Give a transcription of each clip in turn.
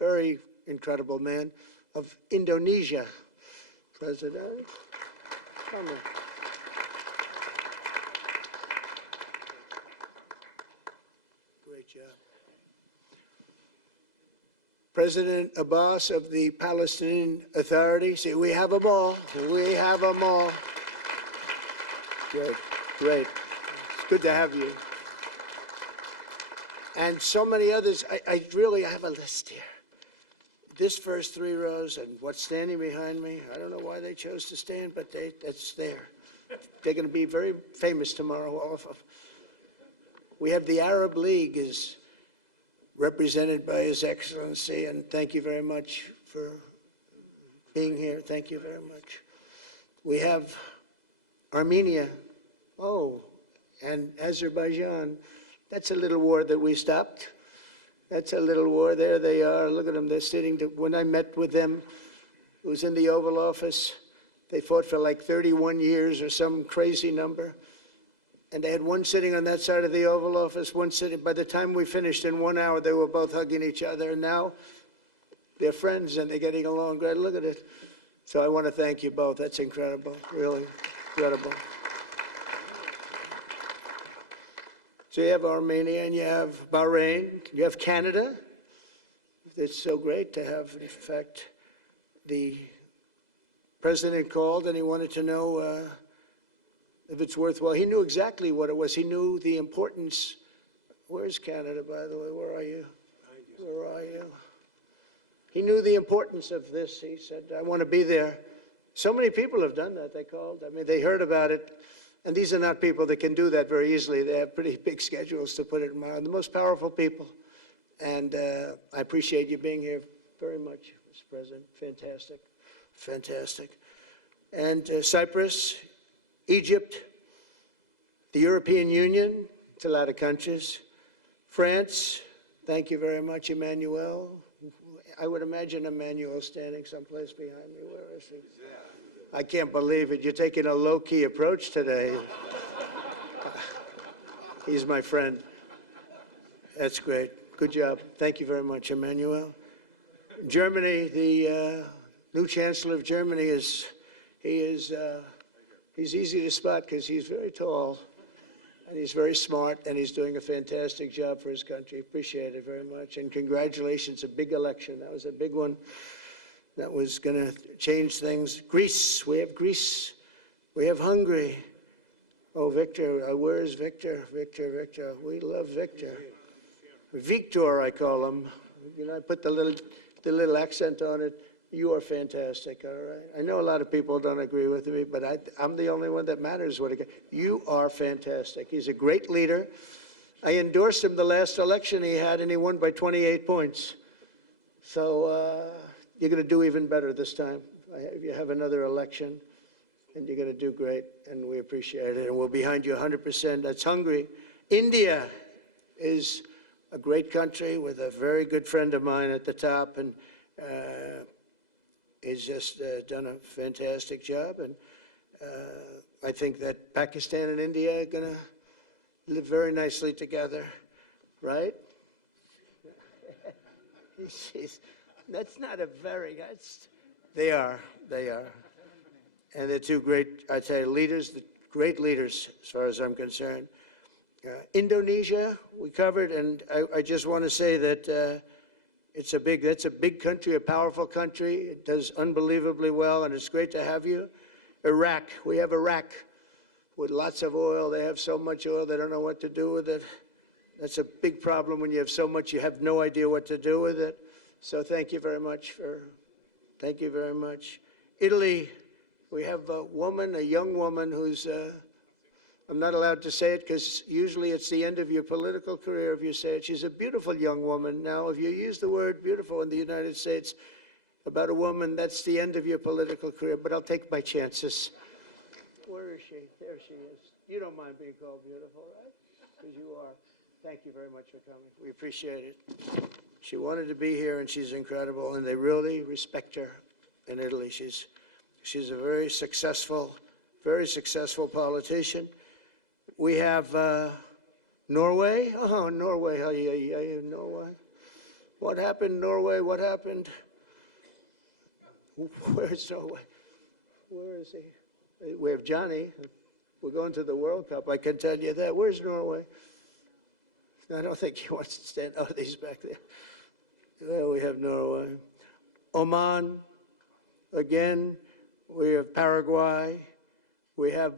very incredible man, of Indonesia. President, come here. Great job. President Abbas of the Palestinian Authority. See, we have them all. We have them all. Great, great. It's good to have you. And so many others. I really have a list here. This first 3 rows and what's standing behind me, I don't know why they chose to stand, but that's there. They're going to be very famous tomorrow, all of them. We have the Arab League is represented by His Excellency, and thank you very much for being here. Thank you very much. We have Armenia, and Azerbaijan. That's a little war that we stopped. That's a little war. There they are. Look at them. They're sitting. When I met with them, it was in the Oval Office. They fought for like 31 years or some crazy number. And they had one sitting on that side of the Oval Office, one sitting. By the time we finished in 1 hour, they were both hugging each other. And now they're friends and they're getting along great. Look at it. So I want to thank you both. That's incredible. Really incredible. So you have Armenia and you have Bahrain, you have Canada. It's so great to have, in fact, the president called and he wanted to know if it's worthwhile. He knew exactly what it was. He knew the importance. Where's Canada, by the way? Where are you? Where are you? He knew the importance of this. He said, I want to be there. So many people have done that. They called. I mean, they heard about it. And these are not people that can do that very easily. They have pretty big schedules, to put it mildly. The most powerful people. And I appreciate you being here very much, Mr. President. Fantastic. Fantastic. And Cyprus, Egypt, the European Union, it's a lot of countries. France, thank you very much, Emmanuel. I would imagine Emmanuel standing someplace behind me. Where is he? I can't believe it. You're taking a low-key approach today. He's my friend. That's great. Good job. Thank you very much, Emmanuel. Germany, the new Chancellor of Germany he's easy to spot because he's very tall and he's very smart and he's doing a fantastic job for his country. Appreciate it very much. And congratulations, a big election. That was a big one. That was going to change things. Greece, we have Greece. We have Hungary. Oh, Victor, where's Victor? Victor. We love Victor. Victor, I call him. You know, I put the little accent on it. You are fantastic, all right? I know a lot of people don't agree with me, but I'm the only one that matters. You are fantastic. He's a great leader. I endorsed him the last election he had, and he won by 28 points. So, you're going to do even better this time. You have another election, and you're going to do great, and we appreciate it. And we're behind you 100%. That's Hungary. India is a great country with a very good friend of mine at the top, and he's just done a fantastic job. And I think that Pakistan and India are going to live very nicely together, right? That's not a very, they are. And they're two great, I'd say, leaders, great leaders as far as I'm concerned. Indonesia, we covered, and I just want to say that that's a big country, a powerful country. It does unbelievably well, and it's great to have you. Iraq, we have Iraq with lots of oil. They have so much oil, they don't know what to do with it. That's a big problem when you have so much, you have no idea what to do with it. So thank you very much thank you very much. Italy, we have a young woman who's, I'm not allowed to say it because usually it's the end of your political career if you say it. She's a beautiful young woman. Now, if you use the word beautiful in the United States about a woman, that's the end of your political career, but I'll take my chances. Where is she? There she is. You don't mind being called beautiful, right? Because you are. Thank you very much for coming. We appreciate it. She wanted to be here, and she's incredible, and they really respect her in Italy. She's a very successful politician. We have Norway. Oh, Norway. Norway. What happened in Norway? What happened? Where's Norway? Where is he? We have Johnny. We're going to the World Cup, I can tell you that. Where's Norway? I don't think he wants to stand. Oh, he's back there. Well, we have Norway. Oman, again. We have Paraguay. We have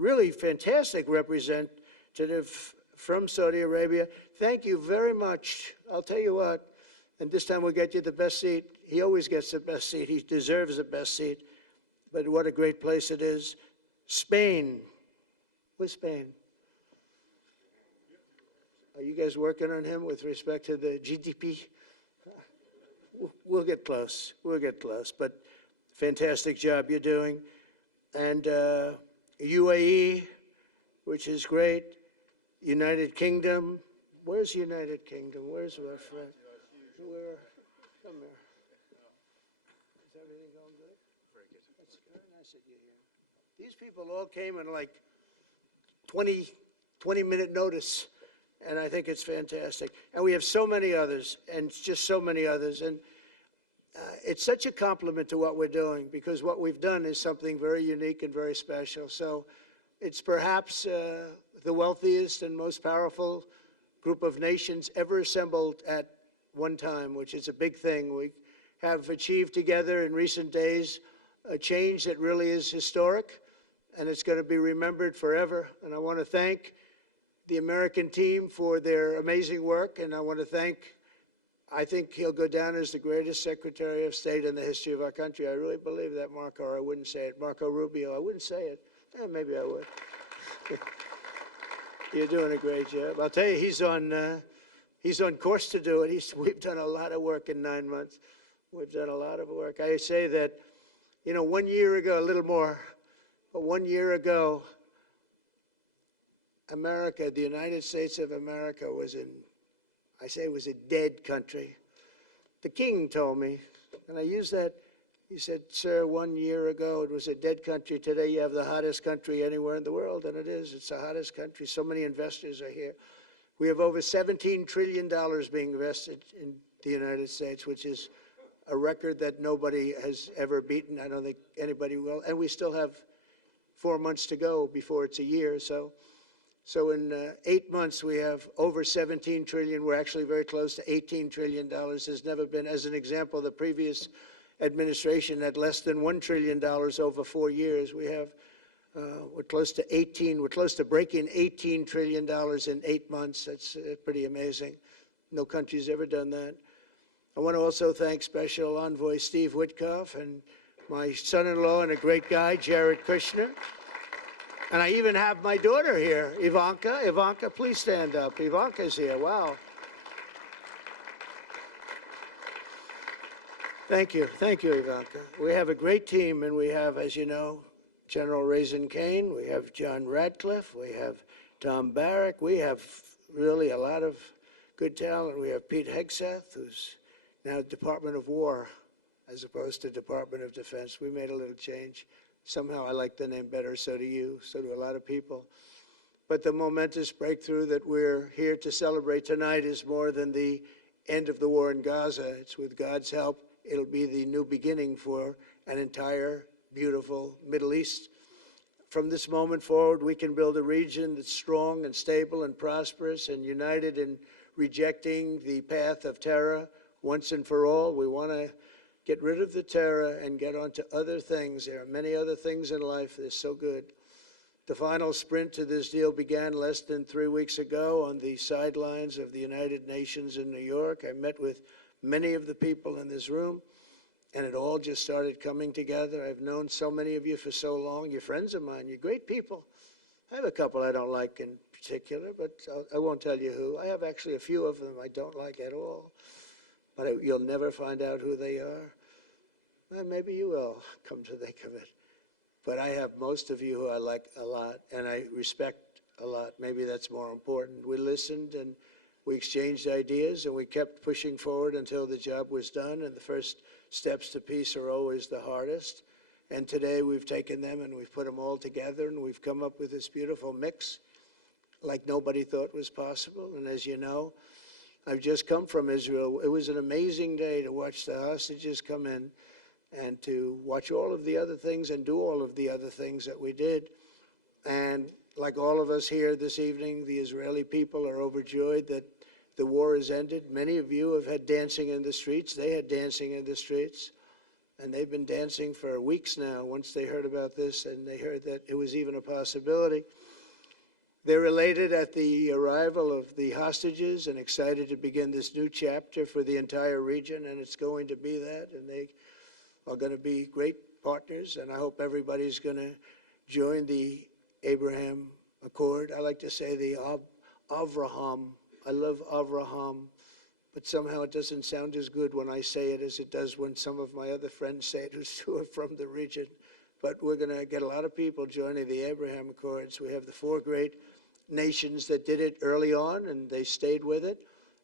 really fantastic representative from Saudi Arabia. Thank you very much. I'll tell you what, and this time we'll get you the best seat. He always gets the best seat. He deserves the best seat. But what a great place it is. Spain. Where's Spain? Are you guys working on him with respect to the GDP? We'll get close. We'll get close. But fantastic job you're doing. And UAE, which is great. United Kingdom. Where's United Kingdom? Where's our friend? Come here. Is everything going good? Very good. That's very nice that you're here. These people all came in like 20-minute notice, and I think it's fantastic. And we have so many others, and just so many others. And it's such a compliment to what we're doing, because what we've done is something very unique and very special. So it's perhaps the wealthiest and most powerful group of nations ever assembled at one time, which is a big thing. We have achieved together in recent days a change that really is historic, and it's going to be remembered forever. And I want to thank the American team for their amazing work, and I want to I think he'll go down as the greatest Secretary of State in the history of our country. I really believe that, Marco, or I wouldn't say it. Marco Rubio, I wouldn't say it. Maybe I would. You're doing a great job. I'll tell you, he's on course to do it. We've done a lot of work in 9 months. We've done a lot of work. I say that, 1 year ago, a little more, but 1 year ago, America, the United States of America was it was a dead country. The king told me, and I use that, he said, sir, 1 year ago it was a dead country. Today you have the hottest country anywhere in the world, and it is. It's the hottest country. So many investors are here. We have over $17 trillion being invested in the United States, which is a record that nobody has ever beaten. I don't think anybody will. And we still have 4 months to go before it's a year. So in 8 months, we have over 17 trillion. We're actually very close to $18 trillion. There's never been, as an example, the previous administration had less than $1 trillion over 4 years. We have, we're close to breaking $18 trillion in 8 months. That's pretty amazing. No country's ever done that. I want to also thank Special Envoy Steve Witkoff and my son-in-law and a great guy, Jared Kushner. And I even have my daughter here, Ivanka. Ivanka, please stand up. Ivanka's here. Wow. Thank you. Thank you, Ivanka. We have a great team, and we have, as you know, General Raisin Kane. We have John Radcliffe. We have Tom Barrack. We have really a lot of good talent. We have Pete Hegseth, who's now Department of War as opposed to Department of Defense. We made a little change. Somehow I like the name better, so do you, so do a lot of people. But the momentous breakthrough that we're here to celebrate tonight is more than the end of the war in Gaza. It's with God's help, it'll be the new beginning for an entire beautiful Middle East. From this moment forward, we can build a region that's strong and stable and prosperous and united in rejecting the path of terror once and for all. We want to get rid of the terror and get on to other things. There are many other things in life that are so good. The final sprint to this deal began less than 3 weeks ago on the sidelines of the United Nations in New York. I met with many of the people in this room, and it all just started coming together. I've known so many of you for so long. You're friends of mine. You're great people. I have a couple I don't like in particular, but I won't tell you who. I have actually a few of them I don't like at all, but you'll never find out who they are. Well, maybe you will, come to think of it. But I have most of you who I like a lot, and I respect a lot. Maybe that's more important. We listened, and we exchanged ideas, and we kept pushing forward until the job was done, and the first steps to peace are always the hardest. And today we've taken them, and we've put them all together, and we've come up with this beautiful mix like nobody thought was possible. And as you know, I've just come from Israel. It was an amazing day to watch the hostages come in and to watch all of the other things and do all of the other things that we did. And like all of us here this evening, the Israeli people are overjoyed that the war has ended. Many of you have had dancing in the streets. They had dancing in the streets. And they've been dancing for weeks now once they heard about this and they heard that it was even a possibility. They're elated at the arrival of the hostages and excited to begin this new chapter for the entire region, and it's going to be that, and they are going to be great partners, and I hope everybody's going to join the Abraham Accord. I like to say the Avraham. I love Avraham, but somehow it doesn't sound as good when I say it as it does when some of my other friends say it who are from the region. But we're going to get a lot of people joining the Abraham Accords. We have the 4 great nations that did it early on, and they stayed with it.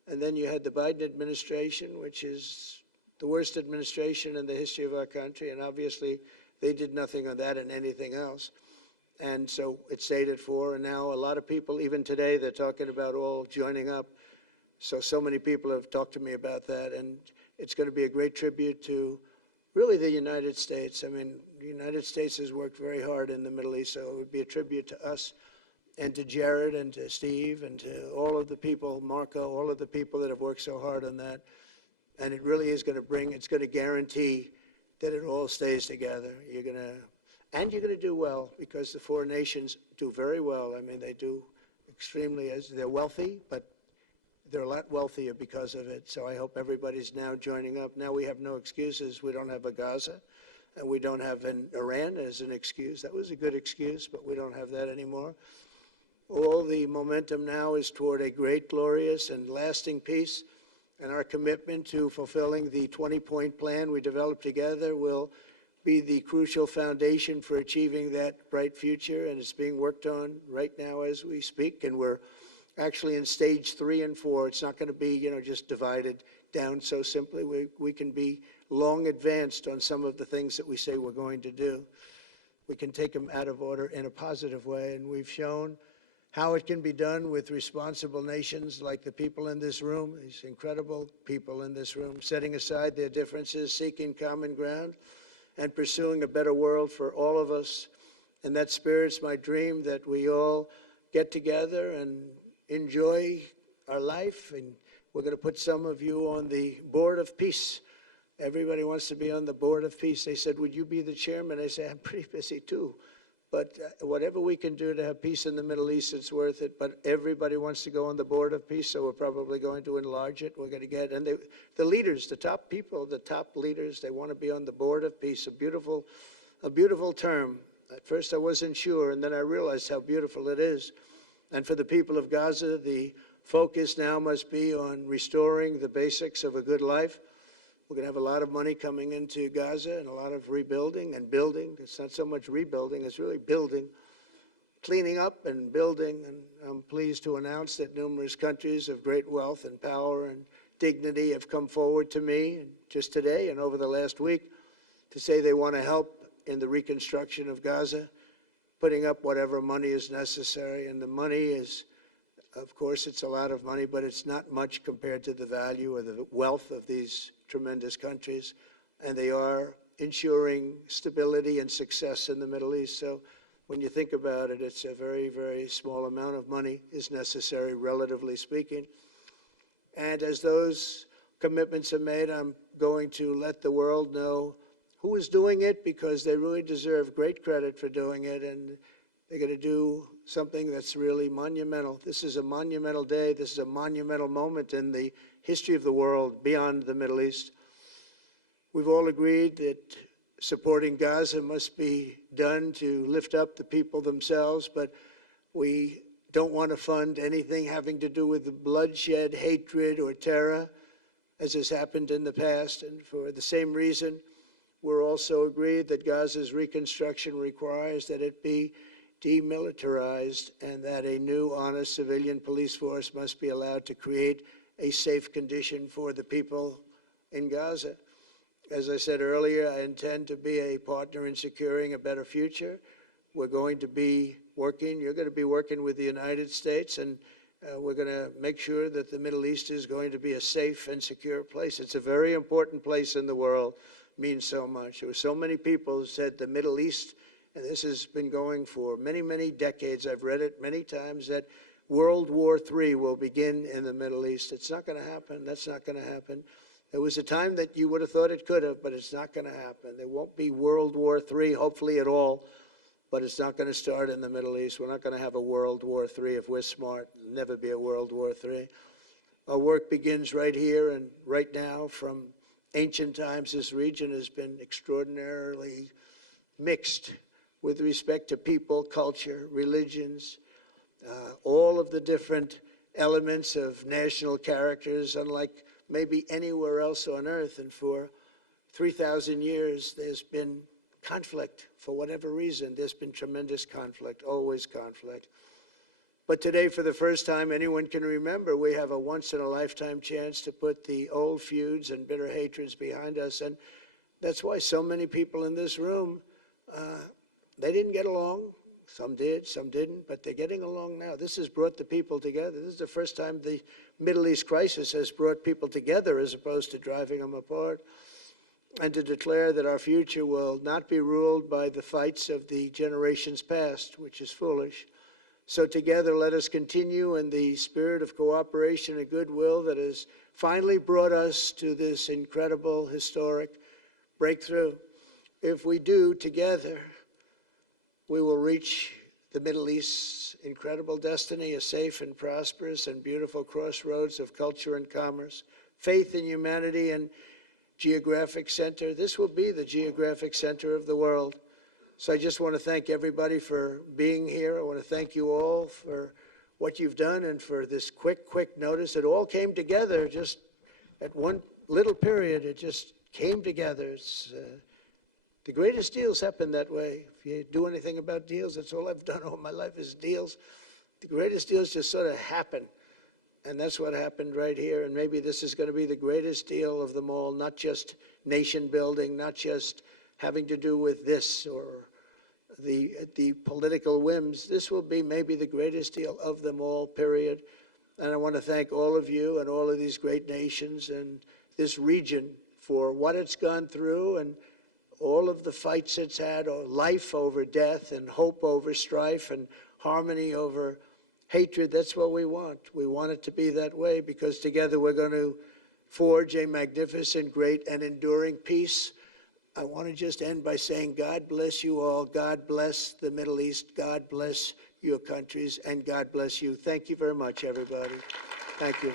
And then you had the Biden administration, which is the worst administration in the history of our country, and obviously they did nothing on that and anything else. And so it stayed at 4, and now a lot of people, even today, they're talking about all joining up. So many people have talked to me about that, and it's going to be a great tribute to really the United States. I mean, the United States has worked very hard in the Middle East, so it would be a tribute to us and to Jared and to Steve and to all of the people, Marco, all of the people that have worked so hard on that. And it really is going to it's going to guarantee that it all stays together. You're going to do well, because the 4 nations do very well. I mean, they do extremely, as they're wealthy, but they're a lot wealthier because of it. So I hope everybody's now joining up. Now we have no excuses. We don't have a Gaza, and we don't have an Iran as an excuse. That was a good excuse, but we don't have that anymore. All the momentum now is toward a great, glorious, and lasting peace, and our commitment to fulfilling the 20-point plan we developed together will be the crucial foundation for achieving that bright future, and it's being worked on right now as we speak, and we're actually in stage 3 and 4. It's not going to be, just divided down so simply. We can be long advanced on some of the things that we say we're going to do. We can take them out of order in a positive way, and we've shown how it can be done with responsible nations like the people in this room, these incredible people in this room, setting aside their differences, seeking common ground, and pursuing a better world for all of us. And that spirit's my dream, that we all get together and enjoy our life. And we're going to put some of you on the Board of Peace. Everybody wants to be on the Board of Peace. They said, would you be the chairman? I say, I'm pretty busy too. But whatever we can do to have peace in the Middle East, it's worth it. But everybody wants to go on the Board of Peace, so we're probably going to enlarge it. We're going to get, and the leaders, the top people, the top leaders, they want to be on the Board of Peace. A beautiful term. At first I wasn't sure, and then I realized how beautiful it is. And for the people of Gaza, the focus now must be on restoring the basics of a good life. We're going to have a lot of money coming into Gaza and a lot of rebuilding and building. It's not so much rebuilding, it's really building, cleaning up and building. And I'm pleased to announce that numerous countries of great wealth and power and dignity have come forward to me just today and over the last week to say they want to help in the reconstruction of Gaza, putting up whatever money is necessary. And the money is, of course, it's a lot of money, but it's not much compared to the value or the wealth of these tremendous countries, and they are ensuring stability and success in the Middle East. So when you think about it, it's a very, very small amount of money is necessary, relatively speaking. And as those commitments are made, I'm going to let the world know who is doing it, because they really deserve great credit for doing it, and they're going to do something that's really monumental. This is a monumental day. This is a monumental moment in the history of the world beyond the Middle East. We've all agreed that supporting Gaza must be done to lift up the people themselves, but we don't want to fund anything having to do with bloodshed, hatred, or terror, as has happened in the past. And for the same reason, we're also agreed that Gaza's reconstruction requires that it be demilitarized and that a new, honest civilian police force must be allowed to create a safe condition for the people in Gaza. As I said earlier, I intend to be a partner in securing a better future. We're going to be working, you're going to be working with the United States, and We're going to make sure that the Middle East is going to be a safe and secure place. It's a very important place in the world. It means so much. There were so many people who said the Middle East, and this has been going for many, many decades. I've read it many times, that World War III will begin in the Middle East. It's not going to happen. That's not going to happen. There was a time that you would have thought it could have, but it's not going to happen. There won't be World War III, hopefully at all. But it's not going to start in the Middle East. We're not going to have a World War III if we're smart. There'll never be a World War III. Our work begins right here and right now. From ancient times, this region has been extraordinarily mixed with respect to people, culture, religions, all of the different elements of national characters, unlike maybe anywhere else on earth. And for 3,000 years, there's been conflict. For whatever reason, there's been tremendous conflict, always conflict. But today, for the first time anyone can remember, we have a once-in-a-lifetime chance to put the old feuds and bitter hatreds behind us. And that's why so many people in this room, they didn't get along. Some did, some didn't, but they're getting along now. This has brought the people together. This is the first time the Middle East crisis has brought people together as opposed to driving them apart. And to declare that our future will not be ruled by the fights of the generations past, which is foolish. So together, let us continue in the spirit of cooperation and goodwill that has finally brought us to this incredible, historic breakthrough. If we do together, we will reach the Middle East's incredible destiny, a safe and prosperous and beautiful crossroads of culture and commerce, faith in humanity, and geographic center. This will be the geographic center of the world. So I just want to thank everybody for being here. I want to thank you all for what you've done and for this quick notice. It all came together just at one little period. It just came together. It's, the greatest deals happen that way. If you do anything about deals, that's all I've done all my life is deals. The greatest deals just sort of happen. And that's what happened right here. And maybe this is going to be the greatest deal of them all, not just nation building, not just having to do with this or the political whims. This will be maybe the greatest deal of them all, period. And I want to thank all of you and all of these great nations and this region for what it's gone through and all of the fights it's had, or life over death and hope over strife and harmony over hatred. That's what we want. We want it to be that way because together we're going to forge a magnificent, great, and enduring peace. I want to just end by saying God bless you all. God bless the Middle East. God bless your countries. And God bless you. Thank you very much, everybody. Thank you.